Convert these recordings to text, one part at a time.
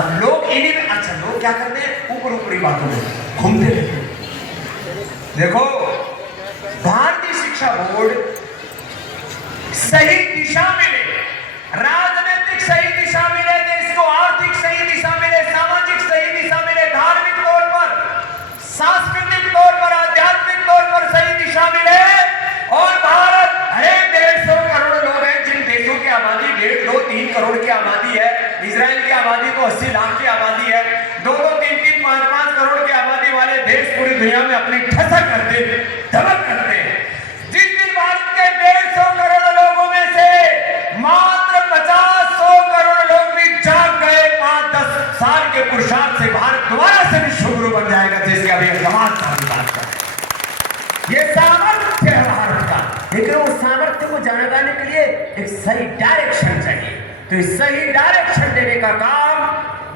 अब लोग इन्हीं में, अच्छा लोग क्या करते हैं, ऊपर ऊपरी बातों में घूमते रहते हैं। देखो भारतीय शिक्षा बोर्ड सही दिशा मिले, राजनीतिक सही दिशा मिले, देश को आर्थिक सही दिशा मिले, सामाजिक सही दिशा मिले, धार्मिक तौर पर, सांस्कृतिक तौर पर, आध्यात्मिक तौर पर सही दिशा मिले, और भारत हरेक 150 करोड़ लोग हैं, जिन देशों की आबादी 1.5, 2, 3 करोड़ की आबादी है, इजराइल की आबादी तो 80 लाख की आबादी है, 2, 3, 5 करोड़ की आबादी वाले देश पूरी दुनिया में अपनी ठसक करते, धमक करते हैं। जिस दिन भारत के 150 करोड़ लोगों में से मात्र 50-100 करोड़ लोग भी जाग गए, 5-10 साल के पुरुषार्थ से भारत दोबारा से विश्व गुरु बन जाएगा, जिसके अभी जमात की बात कर। ये सामर्थ्य है भारत का, लेकिन उस सामर्थ्य को जगाने के लिए एक सही डायरेक्शन चाहिए। तो इस सही डायरेक्शन देने का काम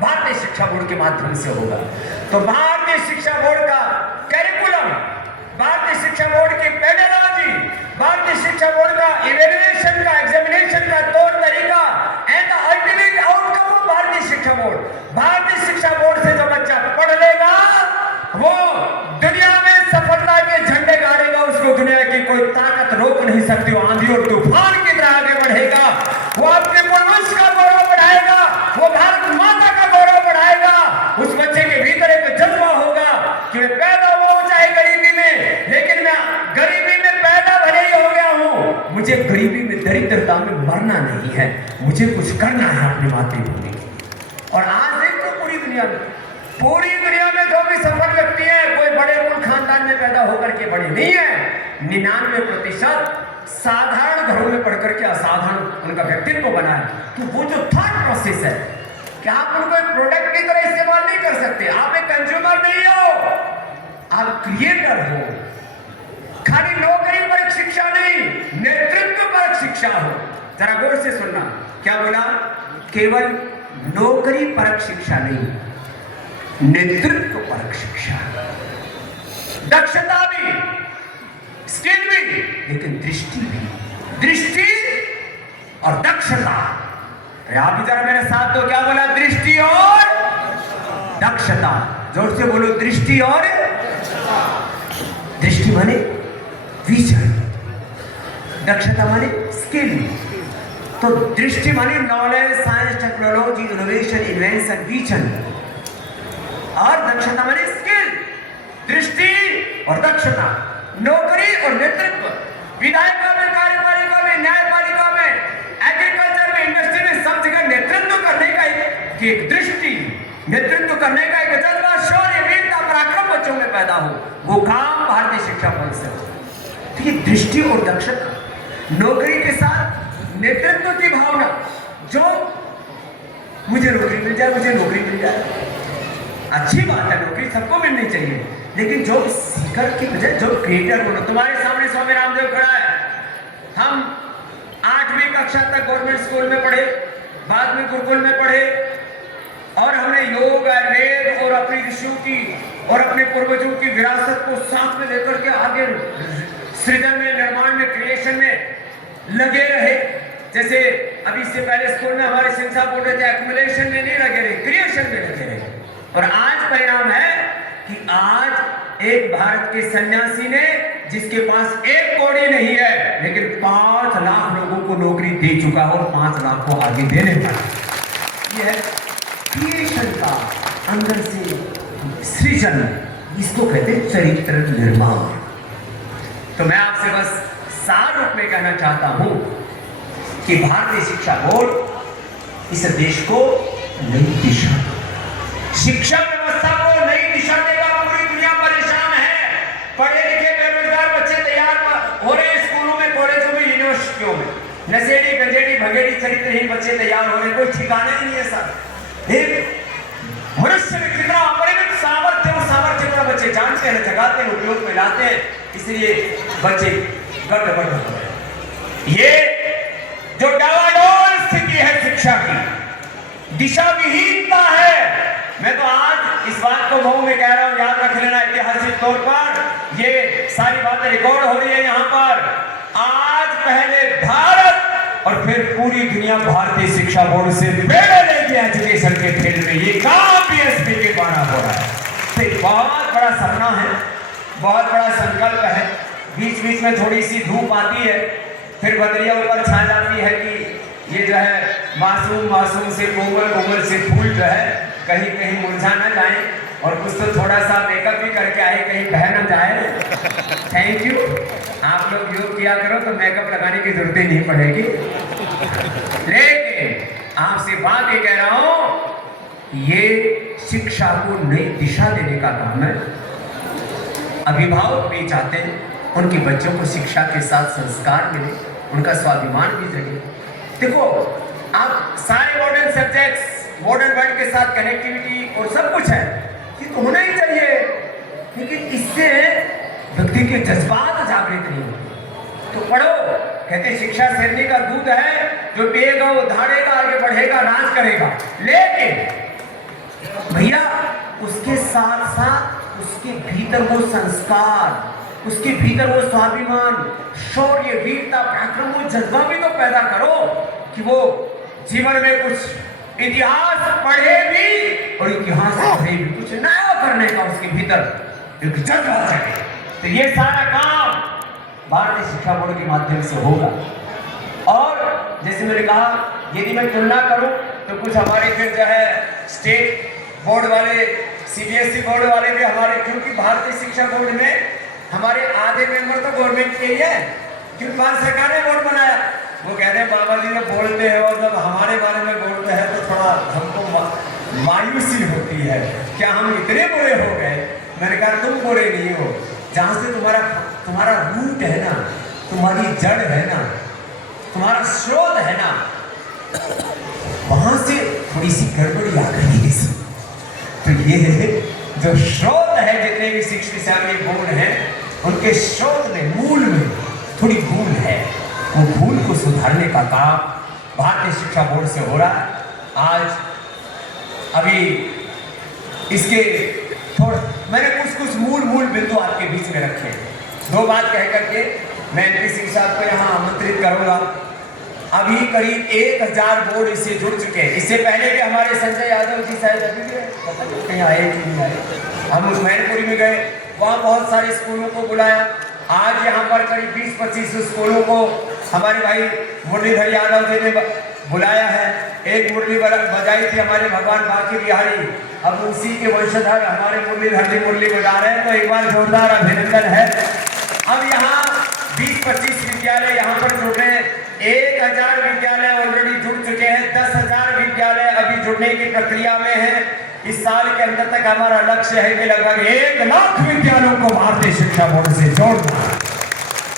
भारतीय शिक्षा बोर्ड के माध्यम से होगा। तो भारतीय शिक्षा बोर्ड का करिकुलम, भारतीय शिक्षा बोर्ड की पेडालॉजी, भारतीय शिक्षा बोर्ड का इवैल्यूएशन का, एग्जामिनेशन का तौर तरीका and the ultimate outcome of भारतीय शिक्षा बोर्ड, भारतीय शिक्षा बोर्ड से जो बच्चा पढ़ लेगा वो दुनिया में सफलता के झंडे गाड़ेगा, उसको दुनिया की कोई ताकत रोक नहीं सकती, वो आंधी और तूफान की तरह आगे बढ़ेगा, वो अपने पूर्वज का गौरव बढ़ाएगा, वो भारत माता का गौरव बढ़ाएगा। उस बच्चे के भीतर एक जज्बा होगा कि मैं पैदा हुआ हूं चाहे गरीबी में, लेकिन मैं गरीबी में पैदा भले ही हो गया हूं, मुझे गरीबी में, दरिद्रता में मरना नहीं है, मुझे कुछ करना है अपनी मातृभूमि की। और आज देखो पूरी दुनिया में जो भी सफल व्यक्ति है, कोई बड़े मूल खानदान में पैदा होकर के बड़े नहीं है, 99% साधारण घरों में पढ़कर के असाधारण उनका व्यक्तित्व बना है। तो वो जो थॉट प्रोसेस है कि आप उनको एक प्रोडक्ट की तरह इस्तेमाल नहीं कर सकते, आप एक कंज्यूमर नहीं हो, आप क्रिएटर हो। खाली नौकरी पर शिक्षा नहीं, नेतृत्व पर शिक्षा हो। जरा गौर से सुनना, क्या बोला, केवल नौकरी परक शिक्षा नहीं, नेतृत्व परक शिक्षा, दक्षता भी, स्किल भी, लेकिन दृष्टि भी, दृष्टि और दक्षता। आप भी जरा मेरे साथ तो क्या बोला, दृष्टि और दक्षता, जोर से बोलो, दृष्टि और दृष्टि माने विजन, दक्षता माने स्किल। तो दृष्टि माने knowledge, science, technology, innovation, invention, vision, और दक्षता माने स्किल, दृष्टि और दक्षता, नौकरी और नेतृत्व, विधायिका में, कार्यपालिका में, न्यायपालिका में, एग्रीकल्चर में, इंडस्ट्री में, सब जगह नेतृत्व करने का एक दृष्टि, नेतृत्व करने का एक जज्बा, शौर्य, वीरता, पराक्रम बच्चों में पैदा हो, वो काम भारतीय शिक्षा बोर्ड से हो। तो ये दृष्टि और दक्षता, नौकरी के साथ नेतृत्व की भावना, जो मुझे नौकरी मिल जाए, मुझे नौकरी मिल जाए, अच्छी बात है, नौकरी सबको मिलनी चाहिए, लेकिन जो सीकर की बजाय जो क्रिएटर बनो। तुम्हारे सामने स्वामी रामदेव खड़ा है, हम 8वीं कक्षा तक गवर्नमेंट स्कूल में पढ़े, बाद में गुरुकुल में पढ़े, और हमने योग, आयुर्वेद और अपनी ऋषियों की और अपने पूर्वजों की विरासत को साथ में लेकर के आगे सृजन में, निर्माण में, क्रिएशन में लगे रहे। जैसे अभी इससे पहले स्कूल में हमारे शिक्षा बोल रहे थे, एक्युमुलेशन में नहीं लगे रहे, क्रिएशन में लगे रहे। और आज परिणाम है कि आज एक भारत के सन्यासी ने, जिसके पास 1 कौड़ी नहीं है, लेकिन 5 लाख लोगों को नौकरी दे चुका है और 5 लाख को आगे देने वाला। यह है क्रिएशन का अंदर से सृजन, इसको कहते हैं चरित्र निर्माण। तो मैं आपसे बस सार रूप में कहना चाहता हूं कि भारतीय शिक्षा बोर्ड इस देश को नई दिशा, शिक्षा व्यवस्था को नई दिशा देगा। पूरी दुनिया परेशान है, पढ़े लिखे बेरोजगार बच्चे तैयार हो रहे हैं, स्कूलों में, कॉलेजों में, यूनिवर्सिटियों में, नशेड़ी, गंजेड़ी, भगेड़ी, चरित्रहीन बच्चे तैयार हो रहे हैं, कोई ठिकाना ही नहीं है सर। एक मनुष्य में कितना अपरिमित सामर्थ्य, उस सामर्थ्य को बच्चे जानते हैं, जगाते हैं, उपयोग में लाते हैं, इसलिए बच्चे गड़बड़ हो रहे हैं। ये जो डावाडोल स्थिति है शिक्षा की, दिशा विहीनता है। मैं तो आज इस बात को मुंह में कह रहा हूं, याद रख लेना, ऐतिहासिक तौर पर ये सारी बातें रिकॉर्ड हो रही है यहाँ पर। आज पहले भारत और फिर पूरी दुनिया भारतीय शिक्षा बोर्ड से बेड़ा लेके एजुकेशन के फील्ड में ये काम बीएसपी के द्वारा हो रहा है। तो बहुत बड़ा सपना है, बहुत बड़ा संकल्प है। बीच बीच में थोड़ी सी धूप आती है, फिर बदरिया ऊपर छा जाती है कि ये जो है मासूम मासूम से कोमल कोमल से फूल जो है कहीं कहीं मुरझा ना जाए, और कुछ तो थोड़ा सा मेकअप भी करके आए, कहीं बह ना जाए। Thank you. आप लोग योग किया करो तो मेकअप लगाने की जरूरत ही नहीं पड़ेगी। लेकिन आपसे बात ये कह रहा हूं, ये शिक्षा को नई दिशा देने का काम है। अभिभावक भी चाहते हैं उनके बच्चों को शिक्षा के साथ संस्कार मिले, उनका स्वाभिमान भी जगे। देखो, आप सारे मॉडर्न सब्जेक्ट्स, मॉडर्न वर्ल्ड के साथ कनेक्टिविटी और सब कुछ है, ये तो होना ही चाहिए, लेकिन इससे व्यक्ति के जज्बात जागृत नहीं होते। तो पढ़ो, कहते शिक्षा शेरनी का दूध है, जो पिएगा वो धाड़ेगा, आगे बढ़ेगा, राज करेगा। लेकिन भैया उसके साथ साथ उसके भीतर वो संस्कार, उसके भीतर वो स्वाभिमान, शौर्य, वीरता, पराक्रम, वो जज्बा भी तो पैदा करो कि वो जीवन में कुछ इतिहास पढ़े भी और इतिहास पढ़े भी, कुछ नया करने का उसके भीतर एक जज्बा है। तो ये सारा काम भारतीय शिक्षा बोर्ड के माध्यम से होगा। और जैसे मैंने कहा, यदि मैं तुलना करूं तो कुछ हमारे फिर जो है स्टेट बोर्ड वाले, सीबीएसई बोर्ड वाले भी हमारे, क्योंकि भारतीय शिक्षा बोर्ड में हमारे आधे मेंबर तो गवर्नमेंट के ही है, क्योंकि भारत सरकार ने बोर्ड बनाया। वो कह रहे हैं बाबा जी जब बोलते हैं और जब हमारे बारे में बोलते हैं तो थोड़ा हमको मायूसी होती है, क्या हम इतने बुरे हो गए। मैंने कहा तुम बुरे नहीं हो, जहाँ से तुम्हारा रूट है ना, तुम्हारी जड़ है ना, तुम्हारा स्रोत है ना, वहां से थोड़ी सी गड़बड़ी आ गई है। तो ये जो स्रोत है, जितने भी शिक्षा के गुण हैं, उनके स्रोत में, मूल में थोड़ी भूल है। वो भूल को सुधारने का काम भारतीय शिक्षा बोर्ड से हो रहा है। आज अभी इसके मैंने कुछ मूल बिंदु आपके बीच में रखे। दो बात कह करके मैं एमपी सिंह साहब को यहाँ आमंत्रित करूंगा। अभी करीब 1000 बोर्ड इससे जुड़ चुके हैं। इससे पहले भी हमारे संजय यादव जी शायद अभी भी कहीं आए कि नहीं आए, हम उस मैनपुरी में गए, वहाँ बहुत सारे स्कूलों को बुलाया। आज यहाँ पर करीब 20-25 स्कूलों को हमारे भाई मुरलीधर यादव जी ने बुलाया है। एक मुरली बजाई थी हमारे भगवान बाकी बिहारी, अब उसी के वंशधर हमारे मुरलीधर जी मुरली बजा रहे हैं, तो एक बार जोरदार अभिनंदन है। अब यहाँ 20-25 विद्यालय यहाँ पर जुड़ रहे हैं। 1000 विद्यालय ऑलरेडी जुड़ चुके हैं, 10,000 विद्यालय अभी जुड़ने की प्रक्रिया में है। इस साल के अंत तक हमारा लक्ष्य है कि लगभग 1 लाख विद्यालयों को भारतीय शिक्षा बोर्ड से जोड़ना।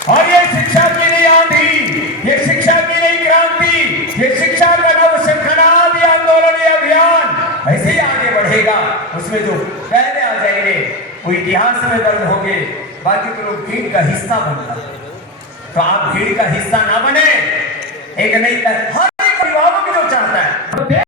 और ये शिक्षा की नई आंधी, ये शिक्षा की नई क्रांति, ये शिक्षा का नव शंखनाद आंदोलन, ये अभियान ऐसे ही आगे बढ़ेगा। उसमें जो पहले आ जाएंगे वो इतिहास में दर्ज होंगे, बाकी तो लोग भीड़ का हिस्सा बनना। तो आप भीड़ का हिस्सा ना बने, एक नई